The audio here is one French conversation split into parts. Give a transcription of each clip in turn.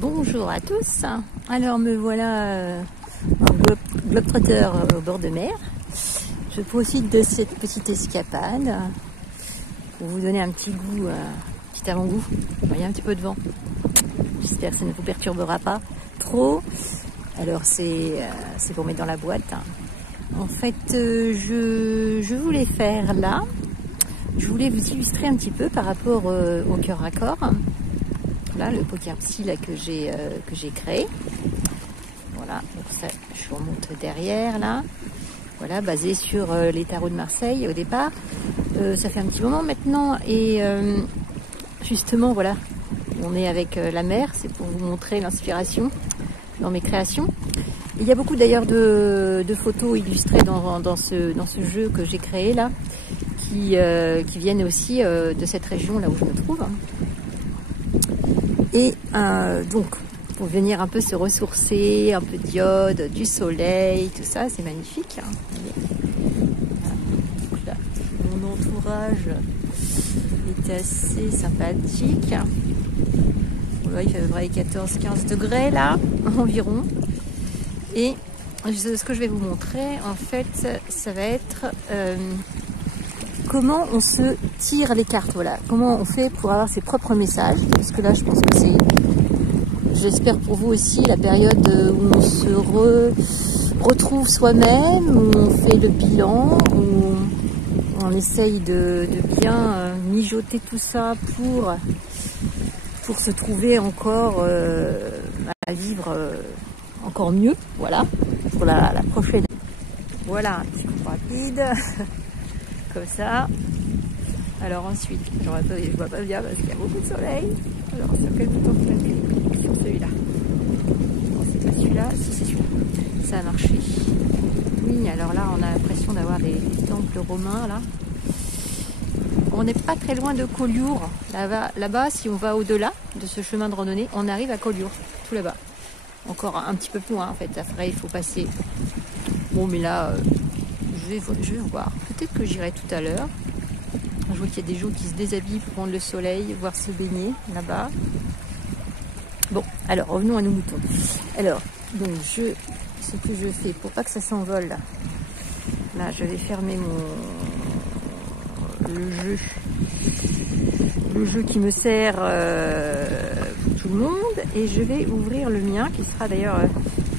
Bonjour à tous. Alors me voilà un globetrotter au bord de mer. Je profite de cette petite escapade pour vous donner un petit goût, petit avant-goût. Il y a un petit peu de vent. J'espère que ça ne vous perturbera pas trop. Alors c'est pour mettre dans la boîte. En fait, je voulais faire là. Je voulais vous illustrer un petit peu par rapport au cœur raccord. Là, le poker psy là, que j'ai créé. Voilà, donc ça, je remonte derrière là. Voilà, basé sur les tarots de Marseille au départ. Ça fait un petit moment maintenant et justement, voilà, on est avec la mer. C'est pour vous montrer l'inspiration dans mes créations. Il y a beaucoup d'ailleurs de photos illustrées dans ce jeu que j'ai créé là, qui viennent aussi de cette région là où je me trouve. Et donc, pour venir un peu se ressourcer, un peu d'iode, du soleil, tout ça, c'est magnifique. Donc là, mon entourage est assez sympathique. Là, il fait à peu près 14-15 degrés là, environ. Et ce que je vais vous montrer, en fait, ça va être comment on se tire les cartes, voilà. Comment on fait pour avoir ses propres messages. Parce que là, je pense que c'est, j'espère pour vous aussi, la période où on se retrouve soi-même, où on fait le bilan, où on essaye de bien mijoter tout ça pour se trouver encore à vivre encore mieux, voilà, pour la prochaine. Voilà, un petit coup rapide. Comme ça. Alors ensuite, je ne vois pas bien parce qu'il y a beaucoup de soleil. Alors sur quel bouton je appuie? Sur celui-là. Non, c'est pas celui-là. Si, c'est celui-là. Ça a marché. Oui, alors là, on a l'impression d'avoir des temples romains là. On n'est pas très loin de Collioure. Là-bas, si on va au-delà de ce chemin de randonnée, on arrive à Collioure, tout là-bas. Encore un petit peu plus loin en fait. Après, il faut passer. Bon, mais là. Je vais voir. Peut-être que j'irai tout à l'heure. Je vois qu'il y a des gens qui se déshabillent pour prendre le soleil, voir se baigner là-bas. Bon, alors revenons à nos moutons. Alors, donc ce que je fais pour pas que ça s'envole, là, je vais fermer le jeu qui me sert pour tout le monde, et je vais ouvrir le mien qui sera d'ailleurs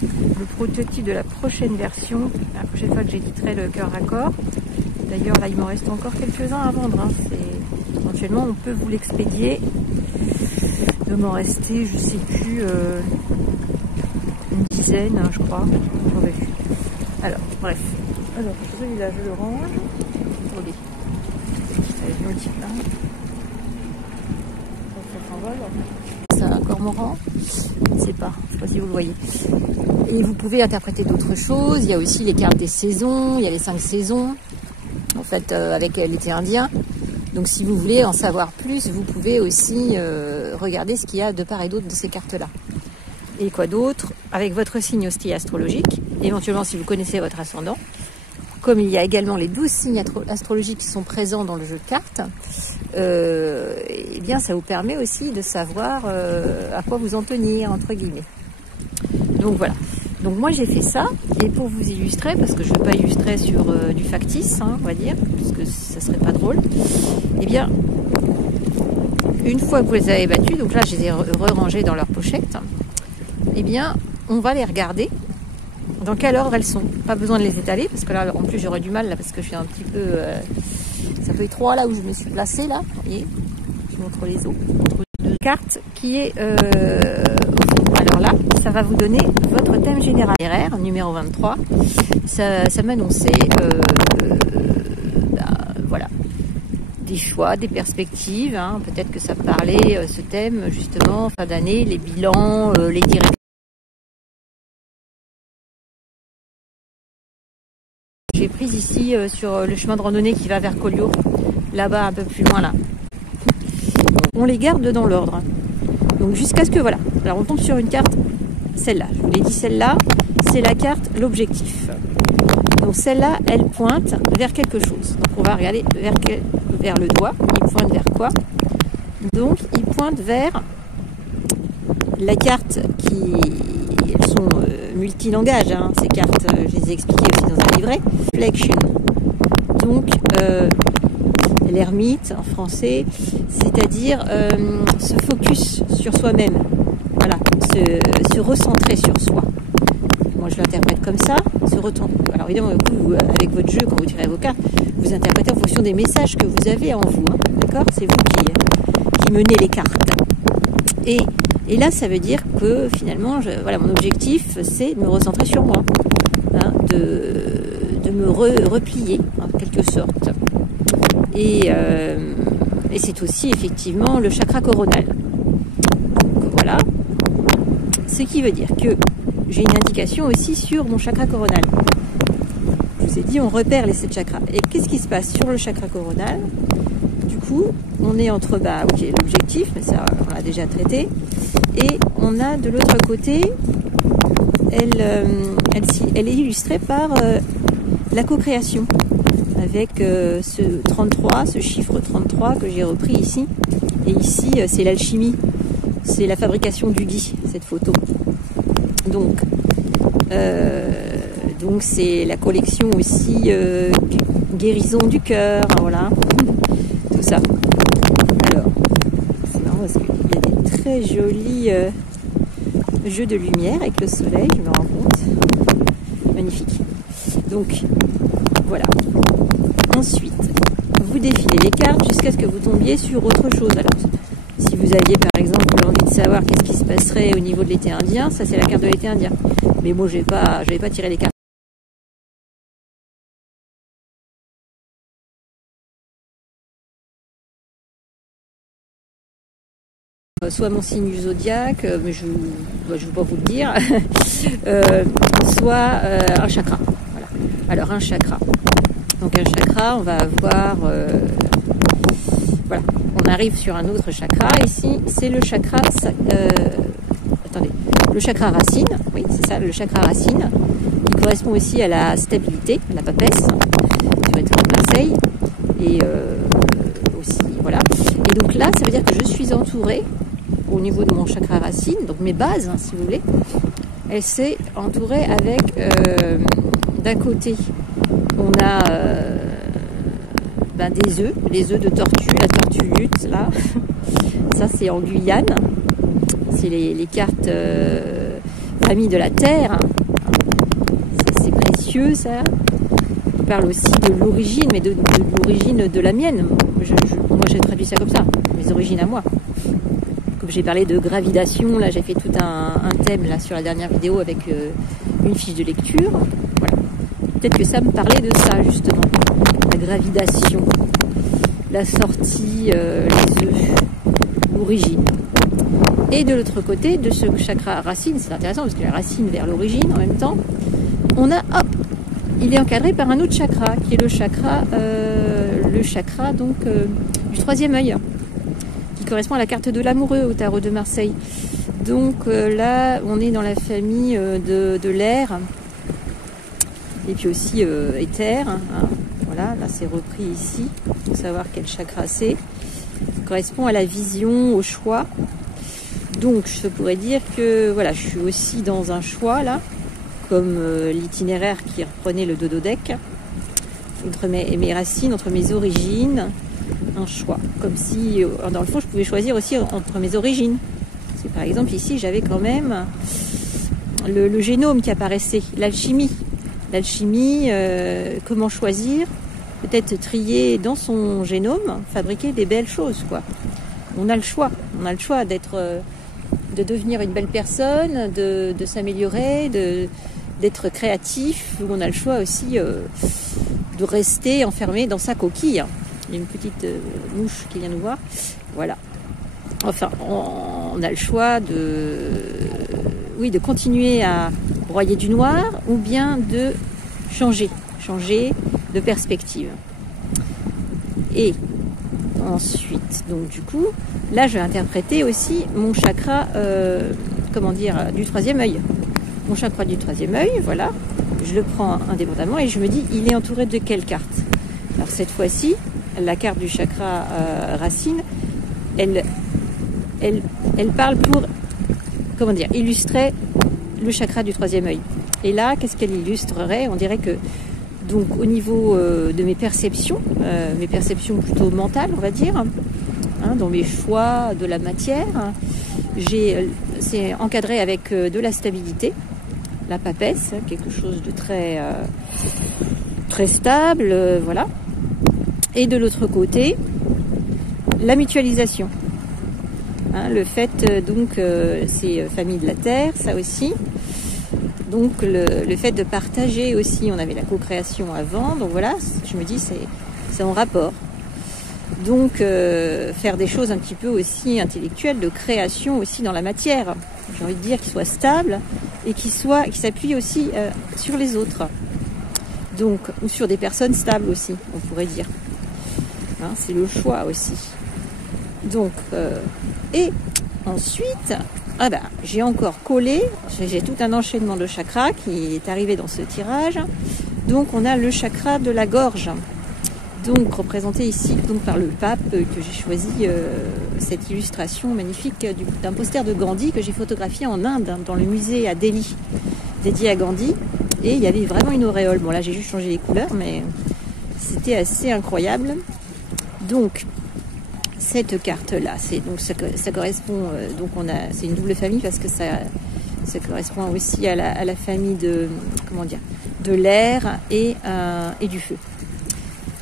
le prototype de la prochaine version, la prochaine fois que j'éditerai le cœur raccord. D'ailleurs là il m'en reste encore quelques-uns à vendre, hein. Éventuellement on peut vous l'expédier. Il doit m'en rester, je sais plus, une dizaine, hein, je crois. Alors bref, alors celui-là je le range. Attendez, avec l'autre là. Ça s'envole. C'est un cormoran, je ne sais pas si vous le voyez. Et vous pouvez interpréter d'autres choses. Il y a aussi les cartes des saisons, il y a les 5 saisons, en fait, avec l'été indien. Donc si vous voulez en savoir plus, vous pouvez aussi regarder ce qu'il y a de part et d'autre de ces cartes-là. Et quoi d'autre? Avec votre signe aussi astrologique, éventuellement si vous connaissez votre ascendant. Comme il y a également les 12 signes astrologiques qui sont présents dans le jeu de cartes, eh bien ça vous permet aussi de savoir à quoi vous en tenir, entre guillemets. Donc voilà. Donc moi j'ai fait ça, et pour vous illustrer, parce que je ne veux pas illustrer sur du factice, hein, on va dire, parce que ça serait pas drôle, eh bien, une fois que vous les avez battus, donc là je les ai re-rangés dans leur pochette, eh bien, on va les regarder. Dans quel ordre elles sont? Pas besoin de les étaler, parce que là, en plus, j'aurais du mal, là, parce que je suis un petit peu... c'est un peu étroit, là, où je me suis placée, là. Vous voyez, je montre les os. Entre deux cartes, qui est... alors là, ça va vous donner votre thème général. RR, numéro 23. Ça m'annonçait... voilà. Des choix, des perspectives. Hein. Peut-être que ça parlait, ce thème, justement, fin d'année, les bilans, les directives. J'ai prise ici sur le chemin de randonnée qui va vers Collioure, là-bas un peu plus loin là. On les garde dans l'ordre. Donc jusqu'à ce que voilà. Alors on tombe sur une carte, celle-là. Je vous l'ai dit, celle-là, c'est la carte l'objectif. Donc celle-là, elle pointe vers quelque chose. Donc on va regarder vers le doigt. Il pointe vers quoi? Donc il pointe vers la carte elles sont multilangages, hein, ces cartes, je les ai expliquées aussi dans un livret. Reflection, donc l'ermite en français, c'est-à-dire se focus sur soi-même, voilà, se recentrer sur soi. Moi je l'interprète comme ça, alors évidemment vous, avec votre jeu, quand vous tirez vos cartes, vous interprétez en fonction des messages que vous avez en vous, hein, d'accord? C'est vous qui menez les cartes. Et là, ça veut dire que finalement, voilà, mon objectif, c'est de me recentrer sur moi, hein, de me replier, en quelque sorte. Et c'est aussi effectivement le chakra coronal. Donc voilà. Ce qui veut dire que j'ai une indication aussi sur mon chakra coronal. Je vous ai dit, on repère les 7 chakras. Et qu'est-ce qui se passe sur le chakra coronal? Du coup, on est entre l'objectif, mais ça, on l'a déjà traité. Et on a de l'autre côté, elle est illustrée par la co-création, avec ce 33, ce chiffre 33 que j'ai repris ici. Et ici, c'est l'alchimie, c'est la fabrication du gui, cette photo. Donc c'est la collection aussi guérison du cœur, hein, voilà, tout ça. Alors, c'est marrant parce qu'il y a des très jolis jeux de lumière avec le soleil, je me rends compte. Magnifique. Donc, voilà. Ensuite, vous défilez les cartes jusqu'à ce que vous tombiez sur autre chose. Alors, si vous aviez par exemple envie de savoir qu'est-ce qui se passerait au niveau de l'été indien, ça c'est la carte de l'été indien. Mais moi, je vais pas tirer les cartes. Soit mon signe du zodiaque, mais je ne vais pas vous le dire, soit un chakra. Voilà. Alors un chakra. Donc un chakra, on va avoir, voilà, on arrive sur un autre chakra. Ici, c'est le chakra, le chakra racine. Oui, c'est ça, le chakra racine. Il correspond aussi à la stabilité, à la papesse, sur les traits de Marseille, et aussi, voilà. Et donc là, ça veut dire que je suis entourée au niveau de mon chakra racine, donc mes bases, hein, si vous voulez, elle s'est entourée avec, d'un côté, on a des œufs, les œufs de tortue, la tortue lutte, là, ça c'est en Guyane, c'est les cartes famille de la terre, c'est précieux ça, on parle aussi de l'origine, mais de l'origine de la mienne, moi j'ai traduit ça comme ça, mes origines à moi. Comme j'ai parlé de gravidation, là j'ai fait tout un thème là sur la dernière vidéo avec une fiche de lecture. Voilà. Peut-être que ça me parlait de ça justement, la gravidation, la sortie, les œufs, l'origine. Et de l'autre côté, de ce chakra racine, c'est intéressant parce que la racine vers l'origine en même temps, on a, hop, il est encadré par un autre chakra qui est le chakra donc du 3e œil, correspond à la carte de l'amoureux au tarot de Marseille. Donc là, on est dans la famille de l'air et puis aussi éther. Hein. Voilà, là c'est repris ici pour savoir quel chakra c'est. Ça correspond à la vision, au choix. Donc je pourrais dire que voilà, je suis aussi dans un choix là, comme l'itinéraire qui reprenait le dododeck, entre mes racines, entre mes origines. Un choix, comme si dans le fond je pouvais choisir aussi entre mes origines. Parce que, par exemple ici j'avais quand même le génome qui apparaissait, l'alchimie, comment choisir, peut-être trier dans son génome, fabriquer des belles choses quoi. On a le choix de devenir une belle personne, de s'améliorer, d'être créatif, ou on a le choix aussi de rester enfermé dans sa coquille. Il y a une petite mouche qui vient nous voir. Voilà. Enfin, on a le choix de continuer à broyer du noir ou bien de changer de perspective. Et ensuite, donc du coup, là je vais interpréter aussi mon chakra, du 3e œil. Mon chakra du 3e œil, voilà. Je le prends indépendamment et je me dis, il est entouré de quelle carte? Alors cette fois-ci, la carte du chakra racine, elle parle pour comment dire, illustrait le chakra du troisième œil. Et là, qu'est-ce qu'elle illustrerait? On dirait que, donc, au niveau de mes perceptions plutôt mentales, on va dire, hein, dans mes choix de la matière, c'est encadré avec de la stabilité, la papesse, quelque chose de très stable, voilà. Et de l'autre côté, la mutualisation. Hein, le fait, c'est famille de la terre, ça aussi. Donc le fait de partager aussi, on avait la co-création avant, donc voilà, je me dis c'est en rapport. Donc faire des choses un petit peu aussi intellectuelles, de création aussi dans la matière, j'ai envie de dire, qui soit stable et qui s'appuie aussi sur les autres. Donc, ou sur des personnes stables aussi, on pourrait dire. Hein, c'est le choix aussi. Donc, et ensuite, j'ai encore collé, j'ai tout un enchaînement de chakras qui est arrivé dans ce tirage. Donc, on a le chakra de la gorge. Donc, représenté ici par le pape, que j'ai choisi cette illustration magnifique d'un poster de Gandhi que j'ai photographié en Inde, dans le musée à Delhi, dédié à Gandhi. Et il y avait vraiment une auréole. Bon, là, j'ai juste changé les couleurs, mais c'était assez incroyable. Donc, cette carte-là, ça correspond. C'est une double famille parce que ça correspond aussi à la famille de l'air et du feu.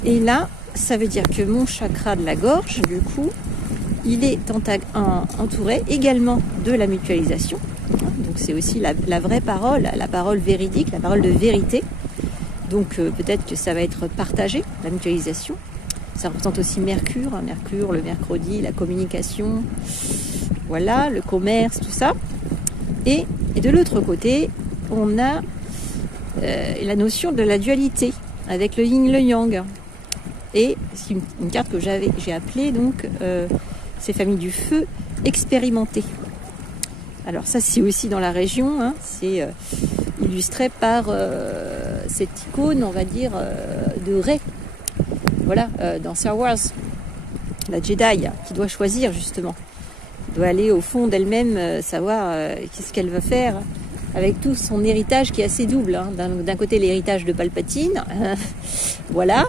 Et là, ça veut dire que mon chakra de la gorge, du coup, il est entouré également de la mutualisation. Donc c'est aussi la vraie parole, la parole véridique, la parole de vérité. Donc peut-être que ça va être partagé, la mutualisation. Ça représente aussi Mercure, le mercredi, la communication, voilà, le commerce, tout ça. Et de l'autre côté, on a la notion de la dualité, avec le yin, le yang. Et c'est une carte que j'ai appelée, donc, ces familles du feu expérimentées. Alors ça, c'est aussi dans la région, hein, c'est illustré par cette icône, on va dire, de Rey. Voilà, dans Star Wars, la Jedi, qui doit choisir justement, doit aller au fond d'elle-même, savoir qu'est-ce qu'elle veut faire avec tout son héritage qui est assez double. Hein. D'un côté, l'héritage de Palpatine, voilà,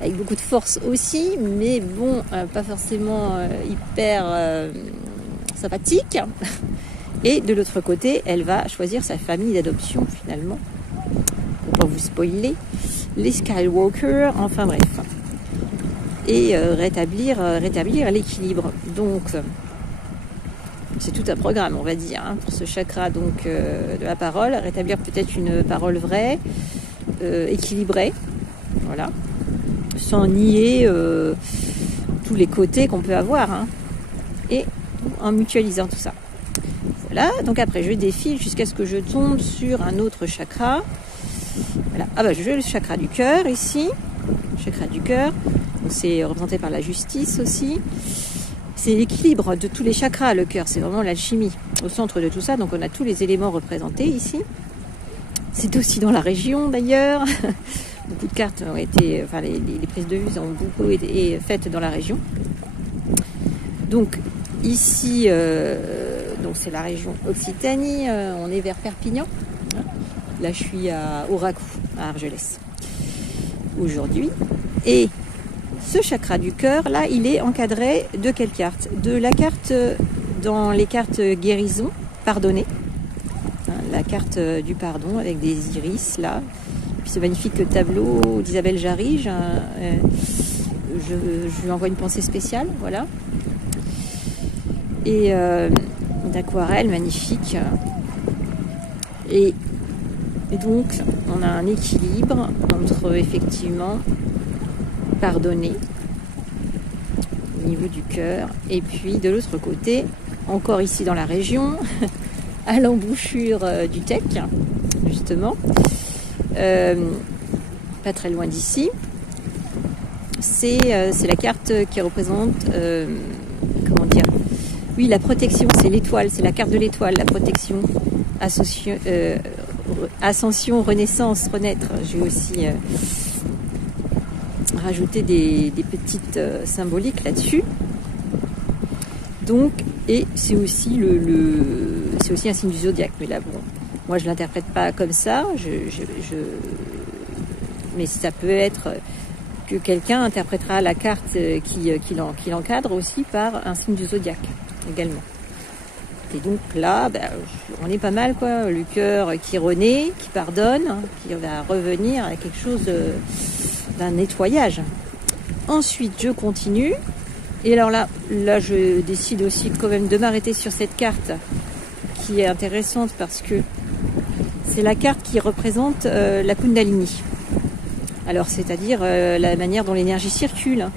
avec beaucoup de force aussi, mais bon, pas forcément hyper sympathique. Et de l'autre côté, elle va choisir sa famille d'adoption finalement, pour pas vous spoiler, les Skywalker, enfin bref, et rétablir l'équilibre. Donc c'est tout un programme, on va dire, hein, pour ce chakra donc de la parole, rétablir peut-être une parole vraie, équilibrée, voilà, sans nier tous les côtés qu'on peut avoir, hein, et en mutualisant tout ça. Voilà, donc après je défile jusqu'à ce que je tombe sur un autre chakra. Voilà. Je joue le chakra du cœur ici. Le chakra du cœur, c'est représenté par la justice aussi. C'est l'équilibre de tous les chakras, le cœur, c'est vraiment l'alchimie au centre de tout ça. Donc on a tous les éléments représentés ici. C'est aussi dans la région d'ailleurs. Beaucoup de cartes ont été, enfin les prises de vue ont beaucoup été faites dans la région. Donc ici, donc c'est la région Occitanie, on est vers Perpignan. Là, je suis à Oracou, à Argelès, aujourd'hui. Et ce chakra du cœur, là, il est encadré de quelle carte? De la carte, dans les cartes guérison, pardonner. Hein, la carte du pardon, avec des iris, là. Et puis ce magnifique tableau d'Isabelle Jarige. Je lui envoie une pensée spéciale, voilà. Et d'aquarelle magnifique. Et donc, on a un équilibre entre, effectivement, pardonner au niveau du cœur, et puis de l'autre côté, encore ici dans la région, à l'embouchure du Tech, justement, pas très loin d'ici, c'est la carte qui représente, oui, la protection, c'est l'étoile, c'est la carte de l'étoile, la protection, ascension, renaissance, renaître. J'ai aussi rajouté des petites symboliques là-dessus. Donc, et c'est aussi c'est aussi un signe du zodiaque. Mais là, bon, moi, je l'interprète pas comme ça. Mais ça peut être que quelqu'un interprétera la carte qui l'encadre aussi par un signe du zodiaque également. Et donc là, on est pas mal, quoi. Le cœur qui renaît, qui pardonne, qui va revenir à quelque chose d'un nettoyage. Ensuite, je continue. Et alors là, je décide aussi quand même de m'arrêter sur cette carte qui est intéressante parce que c'est la carte qui représente la Kundalini. Alors, c'est-à-dire la manière dont l'énergie circule.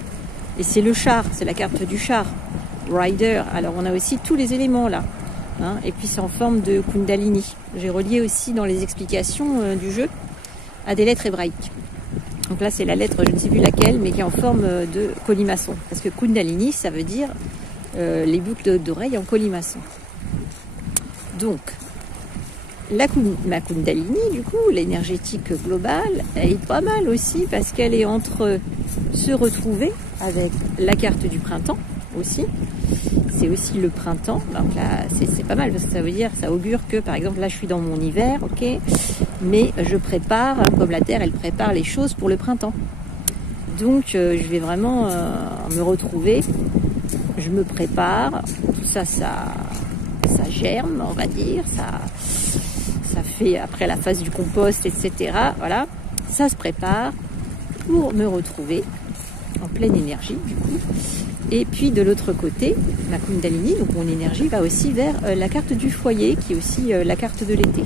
Et c'est le char, c'est la carte du char. Rider. Alors, on a aussi tous les éléments là. Et puis, c'est en forme de Kundalini. J'ai relié aussi dans les explications du jeu à des lettres hébraïques. Donc là, c'est la lettre, je ne sais plus laquelle, mais qui est en forme de colimaçon. Parce que Kundalini, ça veut dire les boucles d'oreilles en colimaçon. Donc, ma Kundalini, du coup, l'énergétique globale, elle est pas mal aussi parce qu'elle est entre se retrouver avec la carte du printemps aussi. C'est aussi le printemps. Donc là, c'est pas mal parce que ça veut dire, ça augure que, par exemple, là, je suis dans mon hiver, ok, mais je prépare, comme la Terre, elle prépare les choses pour le printemps. Donc, je vais vraiment me retrouver. Je me prépare. Tout ça, ça germe, on va dire. Ça fait après la phase du compost, etc. Voilà, ça se prépare pour me retrouver en pleine énergie, du coup. Et puis de l'autre côté, ma Kundalini, donc mon énergie, va aussi vers la carte du foyer, qui est aussi la carte de l'été.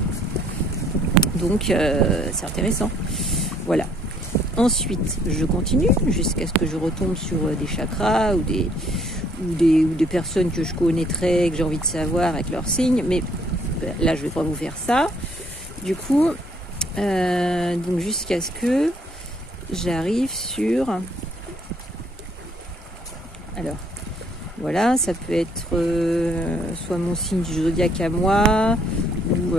Donc c'est intéressant. Voilà. Ensuite, je continue jusqu'à ce que je retombe sur des chakras ou des personnes que je connaîtrais, que j'ai envie de savoir avec leurs signes. Mais là, je ne vais pas vous faire ça. Du coup, donc jusqu'à ce que j'arrive sur... Alors, voilà, ça peut être soit mon signe du zodiaque à moi, ou...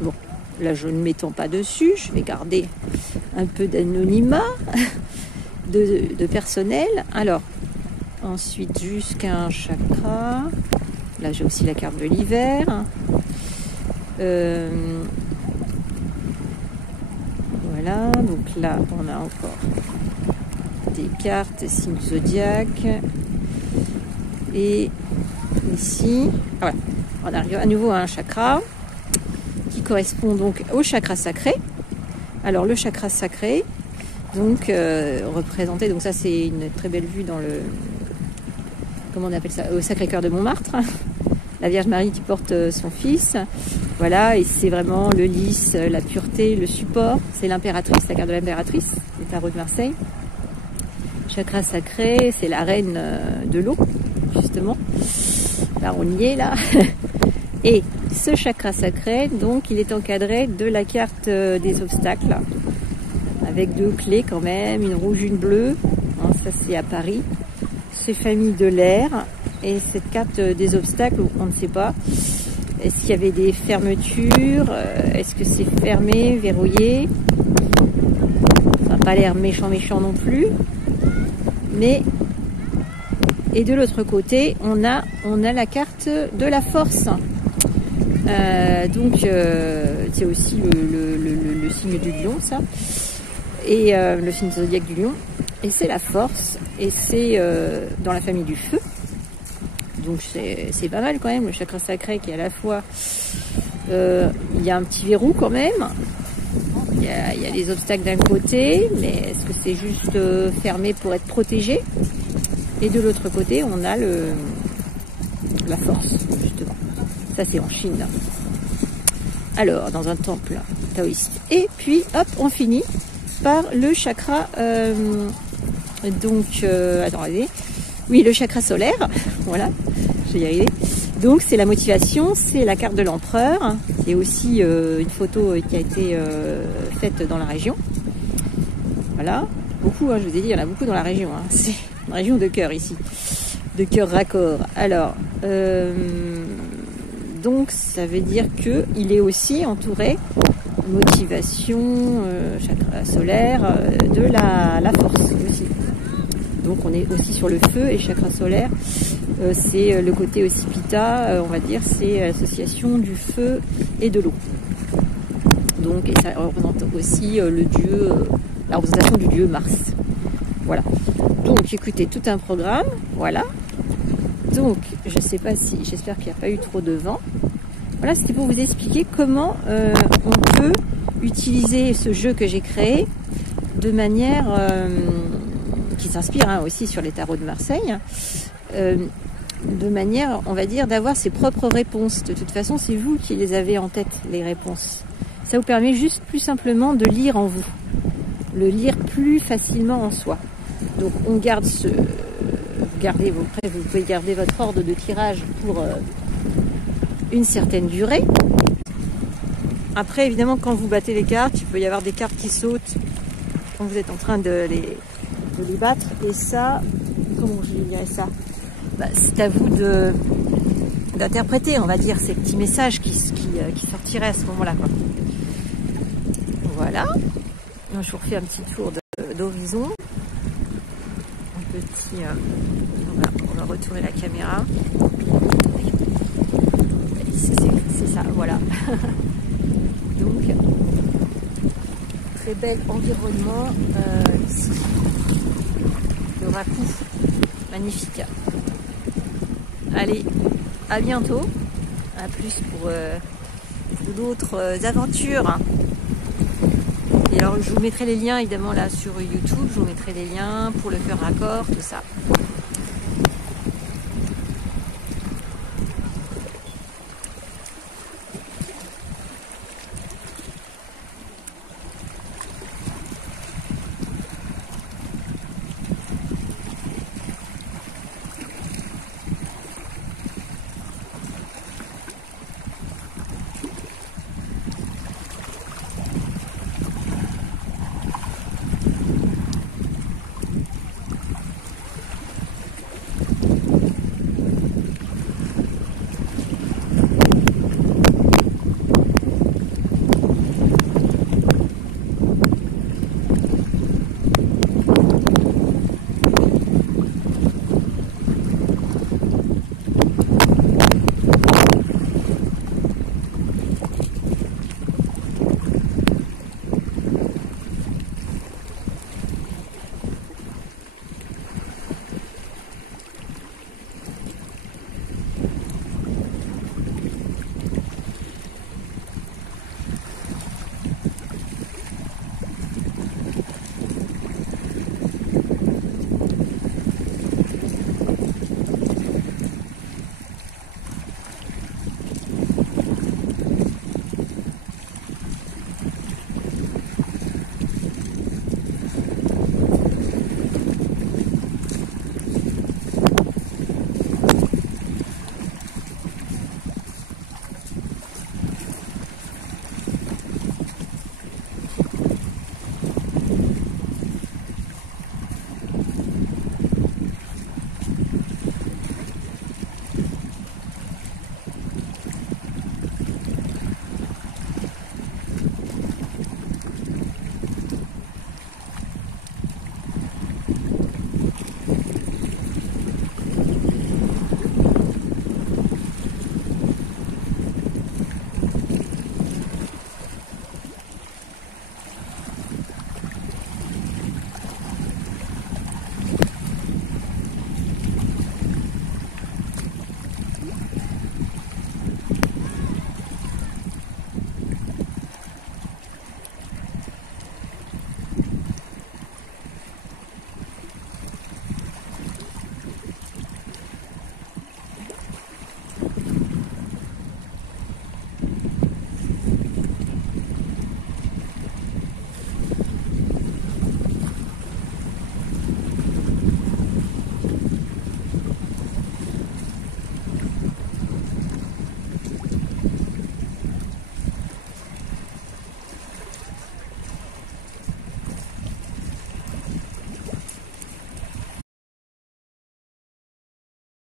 bon, là, je ne m'étends pas dessus. Je vais garder un peu d'anonymat de personnel. Alors, ensuite, jusqu'à un chakra. Là, j'ai aussi la carte de l'hiver. Voilà, donc là, on a encore des cartes, signes zodiaques. Et ici, voilà, on arrive à nouveau à un chakra qui correspond donc au chakra sacré. Alors, le chakra sacré, donc, représenté, donc ça, c'est une très belle vue dans le... Comment on appelle ça? Au Sacré-Cœur de Montmartre. La Vierge Marie qui porte son fils. Voilà, et c'est vraiment le lys, la pureté, le support. C'est l'impératrice, la carte de l'impératrice, le tarot de Marseille. Chakra sacré, c'est la reine de l'eau, justement. Là, on y est, là. Et ce chakra sacré, donc, il est encadré de la carte des obstacles, avec 2 clés quand même, une rouge, une bleue. Hein, ça, c'est à Paris. C'est famille de l'air. Et cette carte des obstacles, on ne sait pas. Est-ce qu'il y avait des fermetures? Est-ce que c'est fermé, verrouillé? Ça n'a pas l'air méchant non plus. Mais, et de l'autre côté, on a la carte de la force. Donc, c'est aussi le signe du lion, ça. Et le signe zodiaque du lion. Et c'est la force. Et c'est dans la famille du feu. Donc c'est pas mal quand même, le chakra sacré qui est à la fois... il y a un petit verrou quand même. Il y a des obstacles d'un côté, mais est-ce que c'est juste fermé pour être protégé? Et de l'autre côté, on a la force, justement. Ça, c'est en Chine. Alors, dans un temple taoïste. Et puis, hop, on finit par le chakra... attendez. Oui, le chakra solaire. Voilà, je vais y arriver. Donc, c'est la motivation, c'est la carte de l'empereur. Il y a aussi une photo qui a été faite dans la région. Voilà, beaucoup, hein, je vous ai dit, il y en a beaucoup dans la région. Hein. C'est une région de cœur ici, de cœur raccord. Alors, donc, ça veut dire qu'il est aussi entouré, motivation, chakra solaire, de la force aussi. Donc, on est aussi sur le feu et chakra solaire. c'est le côté aussi Pitta, on va dire, c'est l'association du feu et de l'eau. Donc, et ça représente aussi le dieu, la représentation du dieu Mars. Voilà. Donc, écoutez, tout un programme, voilà. Donc, je sais pas si, j'espère qu'il n'y a pas eu trop de vent. Voilà, c'était pour vous expliquer comment on peut utiliser ce jeu que j'ai créé de manière qui s'inspire aussi sur les tarots de Marseille, de manière, on va dire, d'avoir ses propres réponses. De toute façon, c'est vous qui les avez en tête, les réponses. Ça vous permet juste plus simplement de lire en vous, le lire plus facilement en soi. Donc on garde vous pouvez garder votre ordre de tirage pour une certaine durée. Après, évidemment, quand vous battez les cartes, il peut y avoir des cartes qui sautent quand vous êtes en train de les battre. Et ça, comment je dirais ça, c'est à vous d'interpréter, on va dire, ces petits messages qui sortiraient à ce moment-là, quoi. Voilà. Je vous refais un petit tour d'horizon. On va retourner la caméra. C'est ça, voilà. Donc, très bel environnement ici. Le Rakou, magnifique. Allez, à bientôt. À plus pour d'autres aventures. Et alors, je vous mettrai les liens évidemment là sur YouTube. Je vous mettrai les liens pour le cœur raccord, tout ça.